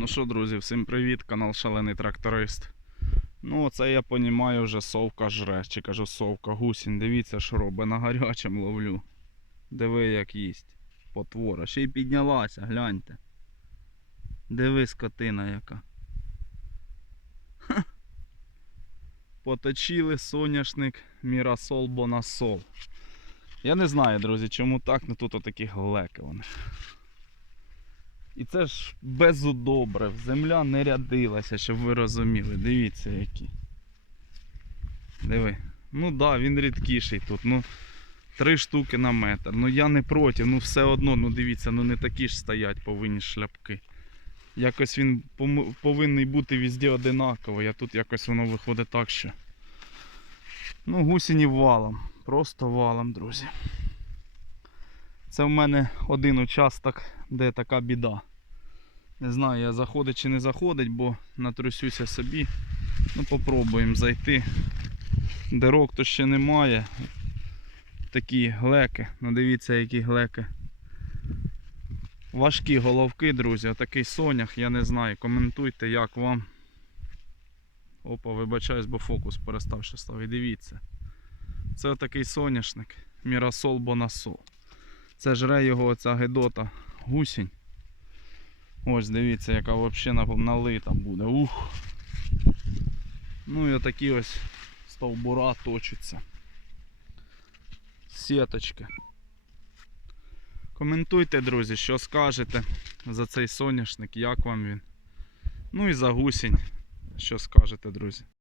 Ну що, друзі, всім привіт, канал Шалений Тракторист. Ну, оце я понімаю, вже совка жре, чи кажу совка, гусінь. Дивіться, що робить, на гарячим ловлю. Диви, як їсть. Потвора. Ще й піднялася, гляньте. Диви, скотина яка. Ха. Поточили соняшник Мірасол Бонасол. Я не знаю, друзі, чому так, але тут отакі глеки вони. І це ж без удобрив. Земля не рядилася, щоб ви розуміли. Дивіться які. Диви. Ну так, да, він рідкіший тут. Ну, три штуки на метр. Ну я не проти, ну все одно, ну дивіться, ну не такі ж стоять повинні шляпки. Якось він повинен бути везде одинаковий, а тут якось воно виходить так, що. Ну, гусіні валом. Просто валом, друзі. Це в мене один участок, де така біда. Не знаю, я заходить чи не заходить, бо натрусюся собі. Ну, попробуємо зайти. Дирок то ще немає. Такі глеки. Ну дивіться, які глеки. Важкі головки, друзі. Отакий сонях, я не знаю. Коментуйте, як вам. Опа, вибачаюсь, бо фокус перестав ще ставити. Дивіться. Це отакий соняшник. Мірасол Бонасол. Це жре його оця гедота гусінь. Ось дивіться, яка взагалі налита буде. Ух. Ну і отакі ось стовбура точаться. Сіточки. Коментуйте, друзі, що скажете за цей соняшник, як вам він. Ну і за гусінь. Що скажете, друзі.